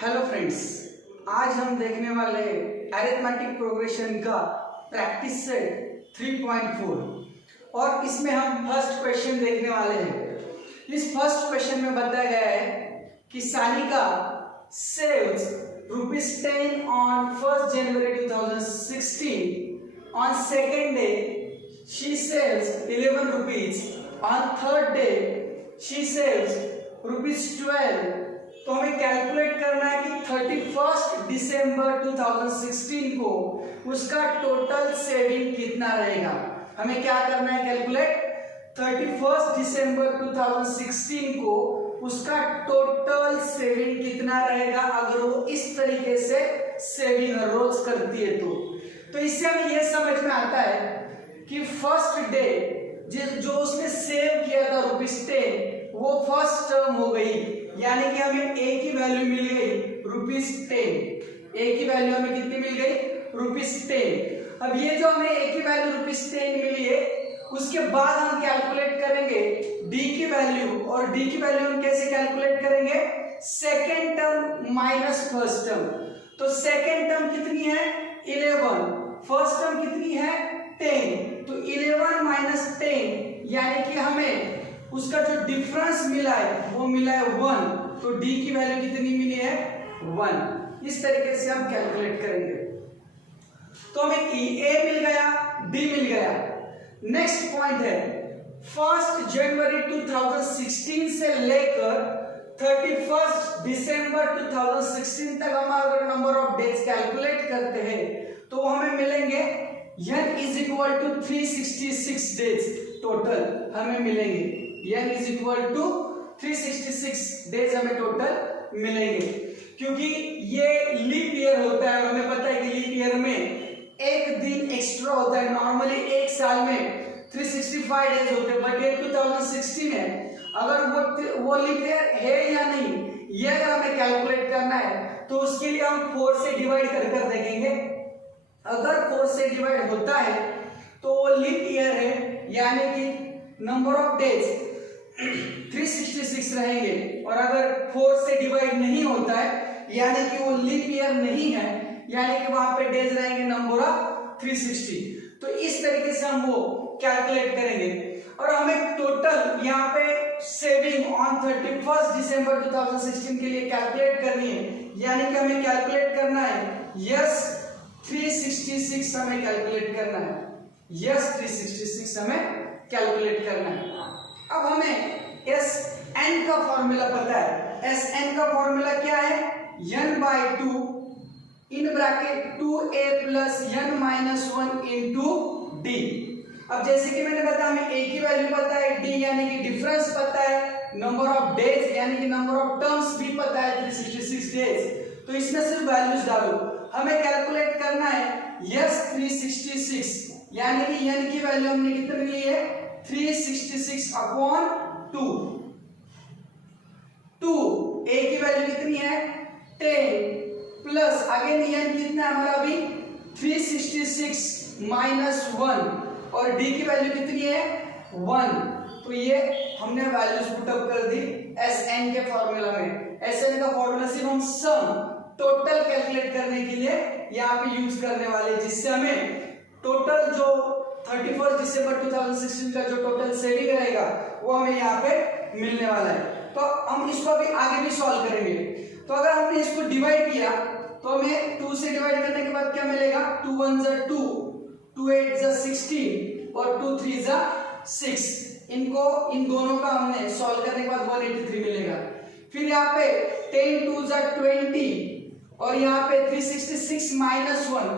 Hello friends, आज हम देखने वाले अरिथमेटिक प्रोग्रेशन का प्रैक्टिस सेट 3.4 और इसमें हम फर्स्ट क्वेश्चन देखने वाले हैं। इस फर्स्ट क्वेश्चन में बताया गया है कि Sanika saves ₹10 on 1st January 2016. On second day she saves ₹11. On third day she saves ₹12. तो हमें कैलकुलेट करना है कि 31 दिसंबर 2016 को उसका टोटल सेविंग कितना रहेगा। हमें क्या करना है कैलकुलेट 31 दिसंबर 2016 को उसका टोटल सेविंग कितना रहेगा अगर वो इस तरीके से सेविंग रोज करती है। तो इससे हमें यह समझ में आता है कि फर्स्ट डे जो उसने सेव किया था ₹10 वो फर्स्ट टर्म हो गई, यानी कि हमें ए की वैल्यू मिल गई ₹10। ए की वैल्यू हमें कितनी मिल गई ₹10। अब ये जो हमें ए की वैल्यू ₹10 मिली है उसके बाद हम कैलकुलेट करेंगे डी की वैल्यू, और डी की वैल्यू हम कैसे कैलकुलेट करेंगे second term minus first term. तो सेकेंड टर्म कितनी है 11, फर्स्ट टर्म कितनी है 10, तो 11 माइनस 10 यानी कि हमें उसका जो डिफरेंस मिला है वो मिला है 1, तो डी की वैल्यू कितनी मिली है 1। इस तरीके से हम कैलकुलेट करेंगे तो हमें ए मिल गया, डी मिल गया। नेक्स्ट पॉइंट है 1 जनवरी 2016 से लेकर 31 दिसंबर 2016 तक हम अगर नंबर ऑफ डेज कैलकुलेट करते हैं तो हमें मिलेंगे n is equal to 366 days total हमें मिलेंगे। n is equal to 366 days हमें टोटल मिलेंगे, क्योंकि ये लीप ईयर होता है और हमें पता है कि लीप ईयर में एक दिन एक्स्ट्रा होता है। नॉर्मली एक साल में 365 डेज होते हैं, बट ये 2016 है। अगर वो लीप ईयर है या नहीं ये अगर हमें कैलकुलेट करना है तो उसके लिए हम 4 से डिवाइड कर देखेंगे। अगर 4 से डिवाइड होता है तो वो लीप ईयर है, यानी कि नंबर ऑफ डेज 366 रहेंगे, और अगर 4 से डिवाइड नहीं होता है यानी कि वो लीप ईयर नहीं है, यानी कि वहां पे डेज रहेंगे नंबर ऑफ 360। तो इस तरीके से हम वो कैलकुलेट करेंगे और हमें टोटल यहाँ पे सेविंग ऑन 31 दिसंबर 2016 के लिए कैलकुलेट करनी है, यानी कि हमें कैलकुलेट करना है यस 366 हमें कैलकुलेट करना है, यस 366 हमें कैलकुलेट करना है। अब हमें एस एन का फॉर्मूला पता है। एस एन का फॉर्मूला क्या है n/2 in bracket 2a plus n minus 1 into D. अब जैसे कि मैंने बताया हमें a की वैल्यू पता है, d यानी कि डिफरेंस पता है, नंबर ऑफ डेज यानी कि नंबर ऑफ टर्म्स भी पता है 366 डेज। तो इसमें सिर्फ वैल्यूज डालो। हमें कैलकुलेट करना है यस 366, यानी कि n की वैल्यू हमने कितनी ली है 366 अपॉन 2। a की वैल्यू कितनी है 10 प्लस अगेन n कितना है हमारा अभी 366 माइनस 1 और d की वैल्यू कितनी है 1। तो ये हमने वैल्यूज पुट अप कर दी Sn के फॉर्मूला में। Sn का फॉर्मूला सिर्फ हम सम टोटल कैलकुलेट करने के लिए यहाँ पे यूज करने वाले, जिससे हमें टोटल जो 31 दिसंबर 2016 का जो टोटल सेविंग रहेगा वो हमें यहाँ पे मिलने वाला है। तो हम इसको अभी आगे भी सॉल्व करेंगे। तो अगर हमने इसको डिवाइड किया तो हमें 2 से डिवाइड करने के बाद क्या मिलेगा 2 1 जा 2, 2 8 जा 16 और 2 3 जा 6। इन दोनों का हमने सॉल्व करने के बाद 183 मिलेगा। फिर यहाँ पे 10 2 जा 20 और यहाँ पे 366 माइनस 1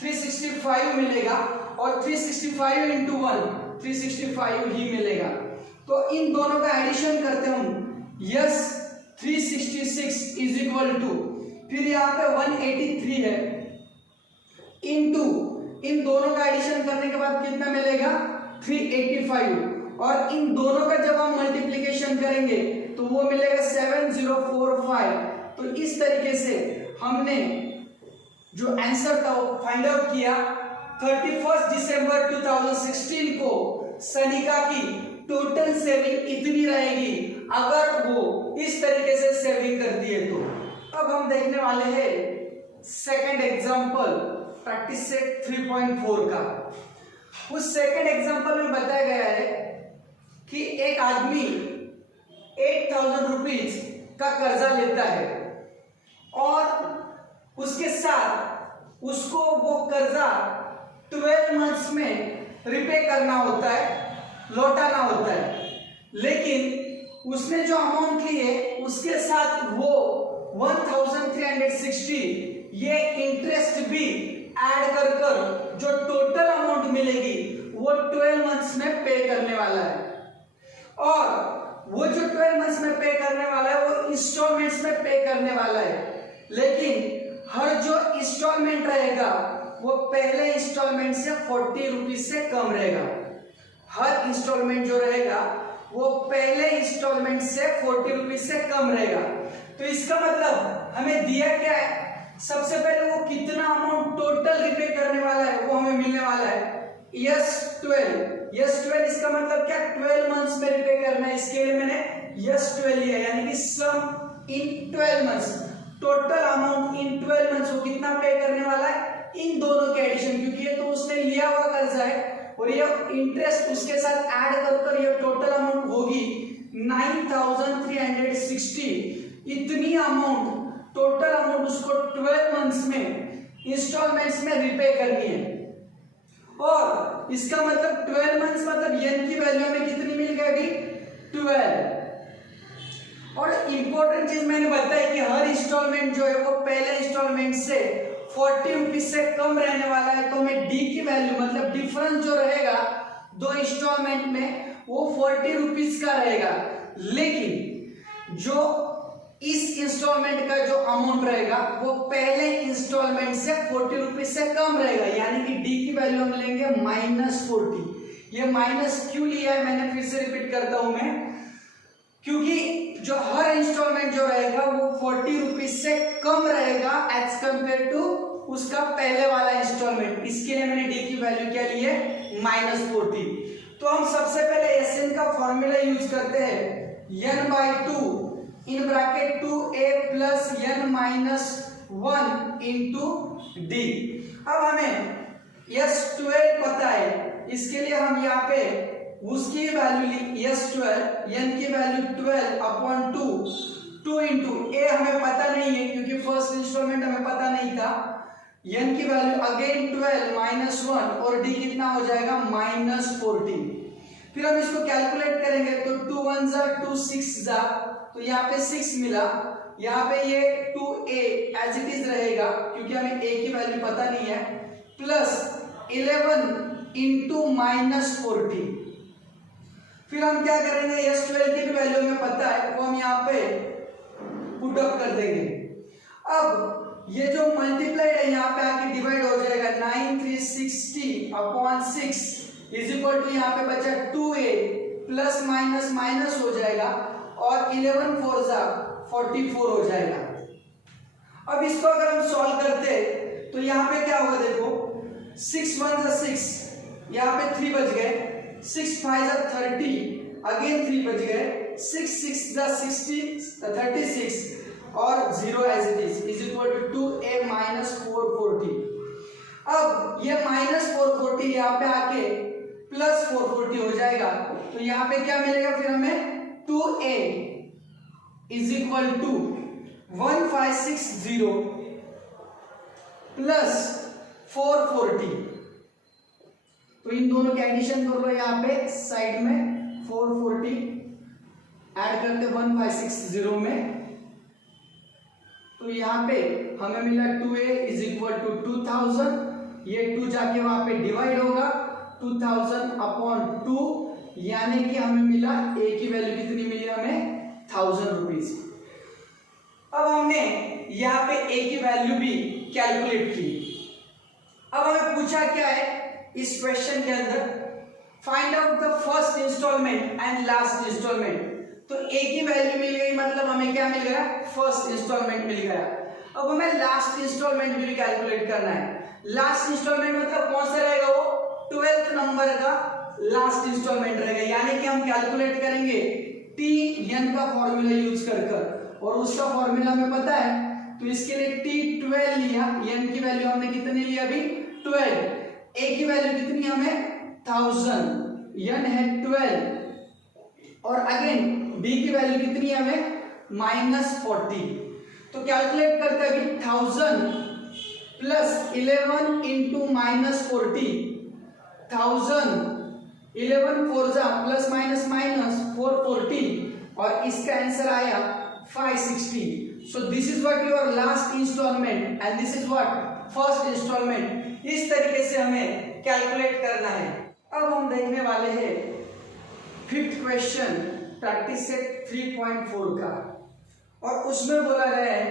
365 मिलेगा, और 365 इंटू 1 365 ही मिलेगा। तो इन दोनों का एडिशन करते हम यस 366 इज इक्वल टू, फिर यहाँ पे 183 है इंटू इन दोनों का एडिशन करने के बाद कितना मिलेगा 385, और इन दोनों का जब हम मल्टीप्लीकेशन करेंगे तो वो मिलेगा 7045। तो इस तरीके से हमने जो आंसर था वो फाइंड आउट किया। 31 दिसंबर 2016 को सनिका की टोटल सेविंग इतनी रहेगी अगर वो इस तरीके से सेविंग करती है तो। अब हम देखने वाले हैं सेकंड एग्जांपल प्रैक्टिस सेट 3.4 का। उस सेकंड एग्जांपल में बताया गया है कि एक आदमी 8,000 रुपीज का कर्जा लेता है और उसके साथ उसको वो कर्जा 12 मंथ्स में रिपे करना होता है, लौटाना होता है। लेकिन उसने जो अमाउंट ली है उसके साथ वो 1360 ये इंटरेस्ट भी ऐड कर जो टोटल अमाउंट मिलेगी वो 12 मंथ्स में पे करने वाला है। और वो जो 12 मंथ्स में पे करने वाला है वो इंस्टॉलमेंट्स में पे करने वाला है। लेकिन हर जो इंस्टॉलमेंट रहेगा वो पहले इंस्टॉलमेंट से 40 रुपीज से कम रहेगा। हर इंस्टॉलमेंट जो रहेगा वो पहले इंस्टॉलमेंट से 40 रुपीज से कम रहेगा। तो इसका मतलब हमें दिया क्या है, सबसे पहले वो कितना अमाउंट टोटल रिपे करने वाला है वो हमें मिलने वाला है यस 12 इसका मतलब क्या, 12 मंथ्स में रिपे करना है। इसके लिए मैंने यस 12 लिया, यानी कि सम इन 12 months, total amount in 12 months वो कितना पे करने वाला है इन दोनों के एडिशन, क्योंकि ये तो उसने लिया हुआ कर्जा है और ये इंटरेस्ट उसके साथ ऐड कर ये टोटल अमाउंट होगी 9,360। इतनी अमाउंट, टोटल अमाउंट उसको 12 मंथ्स में इंस्टॉलमेंट्स में रिपे करनी है। और इसका मतलब 12 मंथ्स मतलब येन की वैल्यू में कितनी मिल गई, 12। और इंपॉर्टेंट चीज मैंने बताया कि हर इंस्टॉलमेंट जो है वो पहले इंस्टॉलमेंट से 40 रुपीज से कम रहने वाला है। तो मैं डी की वैल्यू मतलब डिफरेंस जो रहेगा दो इंस्टॉलमेंट में वो 40 रुपीज का रहेगा। लेकिन जो इस इंस्टॉलमेंट का जो अमाउंट रहेगा वो पहले इंस्टॉलमेंट से 40 रुपीज से कम रहेगा, यानी कि डी की वैल्यू हम लेंगे -40। ये माइनस क्यों लिया है मैंने फिर से रिपीट करता हूं मैं, क्योंकि जो हर इंस्टॉलमेंट जो रहेगा वो 40 रुपीज से कम रहेगा एज कंपेयर टू उसका पहले वाला इंस्टॉलमेंट। इसके लिए मैंने डी की वैल्यू क्या ली है, -40। तो हम सबसे पहले एसएन का फॉर्मूला यूज करते हैं, n/2 in bracket 2a plus n-1 into D. अब हमें S12 पता है, इसके लिए हम यहाँ पे उसकी वैल्यू ली S12, n की वैल्यू 12/2 इंटू a हमें पता नहीं है क्योंकि फर्स्ट इंस्टॉलमेंट हमें पता नहीं था। n की वैल्यू अगेन 12 -1 और d कितना हो जाएगा -40। फिर हम इसको कैलकुलेट करेंगे तो 2 1 जा 2 6 जा, तो यहाँ पे 6 मिला, यहाँ पे ये 2a एज इट इज रहेगा क्योंकि हमें a की वैल्यू पता नहीं है, प्लस 11 इंटू -40। फिर हम क्या करेंगे, S12 की भी वैल्यू हमें पता है वो हम यहाँ पे पुट अप कर देंगे। अब ये जो मल्टीप्लाइड है यहाँ पे आके डिवाइड हो जाएगा, 9,360/6 इज इक्वल टू यहाँ पे बचा 2a प्लस माइनस माइनस हो जाएगा और 11 4 जा 44 हो जाएगा। अब इसको अगर हम सॉल्व करते तो यहाँ पे क्या होगा, देखो 6 1 जा 6, यहाँ पे 3 बच गए, 6 5 जा 30, अगेन 3 बच गए, 6 6 जा 36 और 0 as it is equal to 2a -440। अब ये -440 यहाँ पे आके प्लस 440 हो जाएगा, तो यहाँ पे क्या मिलेगा फिर हमें, 2a is equal to 1560 plus 440। तो इन दोनों के एडिशन कर लो, यहाँ पे साइड में 440 ऐड करते 1560 में, तो यहाँ पे हमें मिला 2a इज इक्वल टू 2000, ये 2 जाके वहां पे डिवाइड होगा 2000/2, यानी कि हमें मिला a की वैल्यू कितनी मिली हमें, 1000 रुपीज। अब हमने यहाँ पे a की वैल्यू भी कैलकुलेट की। अब हमें पूछा क्या है इस क्वेश्चन के अंदर, find out the first installment and last installment. तो a की वैल्यू मिल गई, मतलब हमें क्या मिल गया, फर्स्ट इंस्टॉलमेंट मिल गया। अब हमें लास्ट इंस्टॉलमेंट भी कैलकुलेट करना है। लास्ट इंस्टॉलमेंट मतलब कौन सा रहेगा, वो 12th नंबर का लास्ट इंस्टॉलमेंट रहेगा, यानी कि हम कैलकुलेट करेंगे TN का फॉर्मूला यूज कर, और उसका फॉर्मूला हमें पता है तो इसके लिए T12 लिया, n की वैल्यू हमने कितनी ली अभी 12, a की वैल्यू कितनी हमें 1000, n है 12 और अगेन b की वैल्यू कितनी है हमें -40। तो कैलकुलेट करते हैं अभी 1000 प्लस 11 इंटू -40, 1000 11 4 जा प्लस माइनस माइनस 440 और इसका आंसर आया 560। So this is what your last installment and this is what first installment। इस तरीके से हमें कैलकुलेट करना है। अब हम देखने वाले हैं फिफ्थ क्वेश्चन प्रैक्टिस सेट 3.4 का और उसमें बोला गया है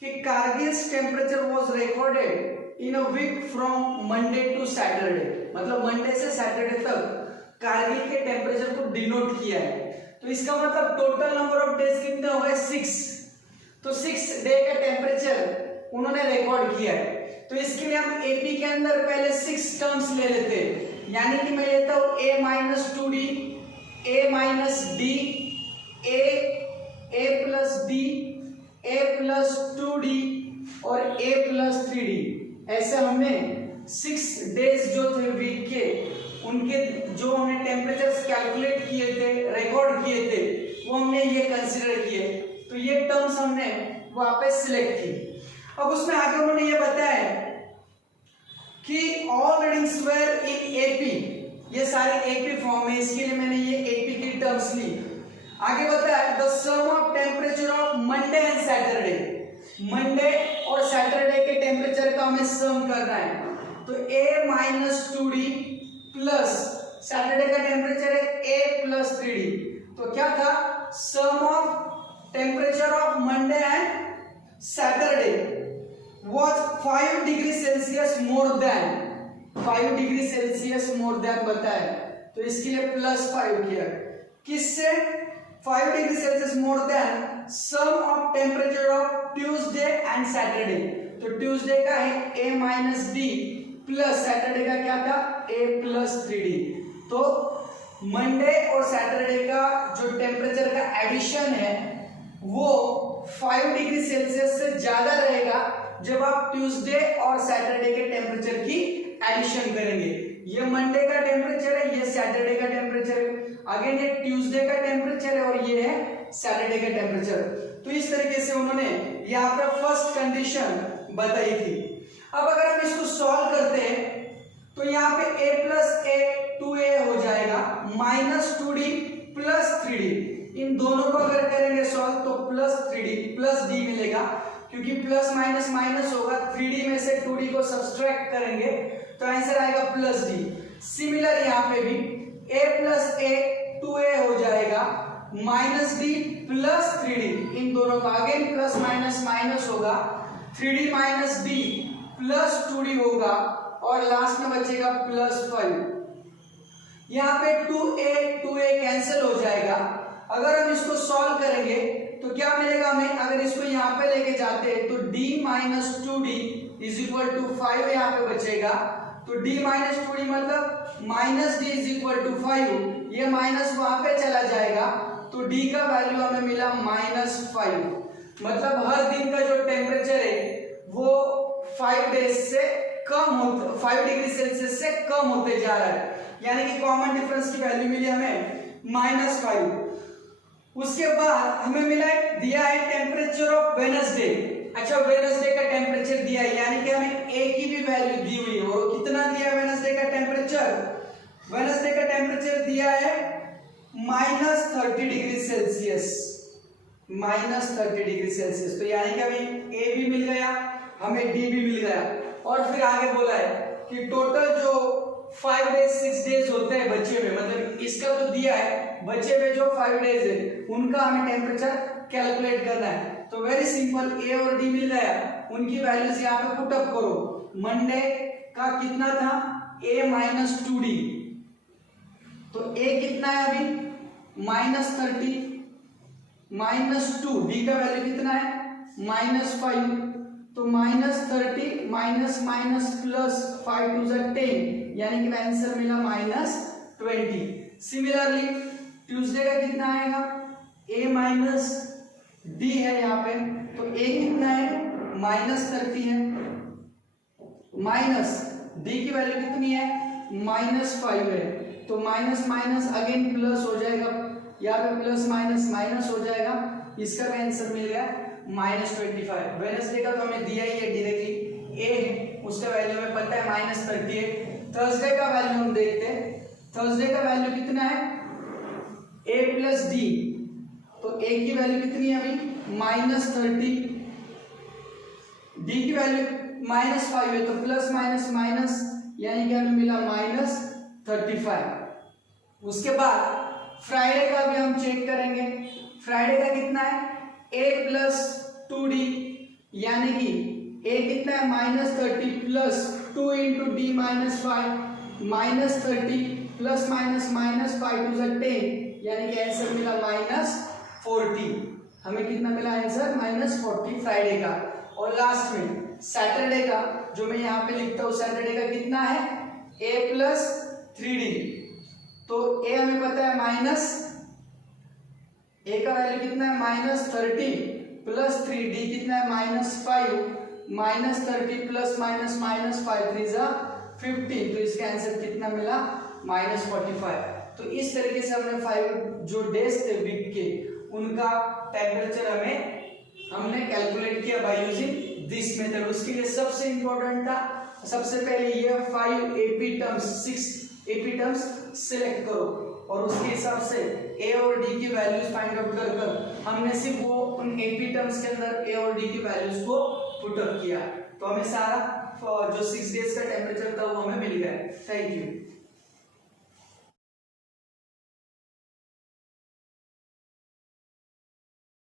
कि Kargil's temperature was recorded in a week from Monday to Saturday, मतलब मंडे से सैटरडे तक कारगिल के टेम्परेचर को डिनोट किया है। तो इसका मतलब टोटल नंबर ऑफ डेज कितने हो गए 6, तो 6 डे का टेम्परेचर उन्होंने रिकॉर्ड किया है। तो इसके लिए हम एपी के अंदर पहले 6 टर्म्स ले लेते हैं, यानी कि मैं लेता हूं a minus 2d, a minus d, a plus d, a plus 2d और a प्लस 3d। ऐसे हमने 6 डेज जो थे वीक के उनके जो हमने टेम्परेचर्स कैलकुलेट किए थे, रिकॉर्ड किए थे, वो हमने ये कंसीडर किए। तो ये टर्म्स हमने वहां पे सिलेक्ट की। अब उसमें आगे उन्होंने ये बताया कि all readings were in AP, ये सारे एपी फॉर्म है, इसके लिए मैंने ये एपी की टर्म्स ली। आगे बताया the sum of temperature of Monday and Saturday, Monday और सैटरडे के टेम्परेचर का हमें सम करना है। तो a minus 2d plus Saturday का टेम्परेचर है a प्लस 3d, तो क्या था sum of temperature of Monday and Saturday was 5 degree Celsius more than, 5 degree Celsius more than बताया, तो इसके लिए +5 किया। किससे 5 degree Celsius more than sum of temperature of Tuesday and Saturday, तो ट्यूसडे का है a minus d plus Saturday का क्या था a प्लस 3d। तो मंडे और सैटरडे का जो टेम्परेचर का एडिशन है वो 5 डिग्री सेल्सियस से ज्यादा रहेगा जब आप ट्यूसडे और सैटरडे के टेम्परेचर की एडिशन करेंगे। ये मंडे का टेम्परेचर है, ये सैटरडे का टेम्परेचर है, अगेन ये ट्यूसडे का टेम्परेचर है और ये है सैटरडे का टेम्परेचर। तो इस तरीके से उन्होंने यहाँ पर फर्स्ट कंडीशन बताई थी। अब अगर हम इसको सॉल्व करते हैं तो यहाँ पे a प्लस a 2a हो जाएगा माइनस 2d प्लस 3d, इन दोनों को अगर करेंगे सॉल्व तो प्लस 3d प्लस d मिलेगा, क्योंकि प्लस माइनस माइनस होगा, 3d में से 2d को सब्सट्रैक्ट करेंगे तो आंसर आएगा प्लस d। सिमिलर यहाँ पे भी a प्लस a 2a हो जाएगा माइनस d प्लस 3d, इन दोनों का अगेन प्लस माइनस माइनस होगा, 3d minus d plus 2d होगा और लास्ट में बचेगा प्लस 5। यहाँ पे 2a कैंसिल हो जाएगा। अगर हम इसको सॉल्व करेंगे तो क्या मिलेगा हमें, अगर इसको यहाँ पे लेके जाते हैं तो d minus 2d is equal to 5 यहाँ पे बचेगा, तो d माइनस 2d मतलब minus d is equal to 5, ये माइनस वहां पे चला जाएगा तो d का वैल्यू हमें मिला -5। मतलब हर दिन का जो टेम्परेचर है वो 5 डेज से कम होता, 5 डिग्री सेल्सियस से कम होते जा रहा है, यानी कि कॉमन डिफरेंस की वैल्यू मिली हमें -5। उसके बाद हमें मिला है, दिया है टेम्परेचर ऑफ वेडनेसडे। अच्छा वेडनेसडे का टेम्परेचर दिया है, यानी कि हमें a की भी वैल्यू दी हुई है, और कितना दिया है वेडनेसडे का टेम्परेचर, वेडनेसडे का टेम्परेचर दिया है -30 डिग्री सेल्सियस, -30 डिग्री सेल्सियस। तो यानी कि हमें a भी मिल गया, हमें d भी मिल गया। और फिर आगे बोला है कि टोटल जो 5 डेज 6 डेज होते हैं बचे हुए, मतलब इसका तो दिया है, बचे हुए जो 5 डेज है उनका हमें टेम्परेचर कैलकुलेट करना है। तो वेरी सिंपल, a और d मिल गया, उनकी वैल्यूज यहाँ पे पुट अप करो। मंडे का कितना था a माइनस 2d, तो a कितना है अभी -30 -2, d का वैल्यू कितना है -5, तो -30 माइनस माइनस प्लस 5 टू ज़ 10, यानी कि आंसर मिला -20। सिमिलरली ट्यूसडे का कितना आएगा, a माइनस d है यहाँ पे, तो a कितना है -30 है, माइनस डी की वैल्यू कितनी है -5 है, तो माइनस माइनस अगेन प्लस हो जाएगा, यहाँ पे प्लस माइनस माइनस हो जाएगा, इसका भी आंसर मिल गया -25। वेडनेसडे का तो हमें दिया ही है डायरेक्टली, ए है उसका वैल्यू हमें पता है -30 है। थर्सडे का वैल्यू हम देखते हैं, थर्सडे का वैल्यू कितना है a प्लस डी, तो a की वैल्यू कितनी है अभी -30, डी की वैल्यू -5 है, तो प्लस माइनस माइनस यानी कि हमें मिला -35। उसके बाद फ्राइडे का भी हम चेक करेंगे, फ्राइडे का कितना है a प्लस 2d, यानी कि a कितना है -30 plus 2 into D -5, -30 plus minus -5 to 10, यानी कि आंसर मिला -40। हमें कितना मिला आंसर -40 फ्राइडे का। और लास्ट में सैटरडे का जो मैं यहाँ पे लिखता हूँ, सैटरडे का कितना है a प्लस 3d, तो a हमें पता है a का वैल्यू कितना है -30 प्लस 3d कितना है -5, -30 प्लस माइनस -5 3 जा 15, तो इसका आंसर कितना मिला -45। तो इस तरीके से हमने 5 जो डेज थे वीक के उनका टेम्परेचर हमने कैलकुलेट किया बाय यूजिंग दिस मेथड। उसके लिए सबसे इंपॉर्टेंट था, सबसे पहले ये 5 AP terms 6 AP terms select करो और उसके हिसाब से ए और डी की वैल्यूज फाइंड आउट कर हमने सिर्फ वो उन एपी टर्म्स के अंदर ए और डी की वैल्यूज को पुट अप किया, तो हमें सारा जो 6 डेज का टेम्परेचर था वो हमें मिल गया। Thank you.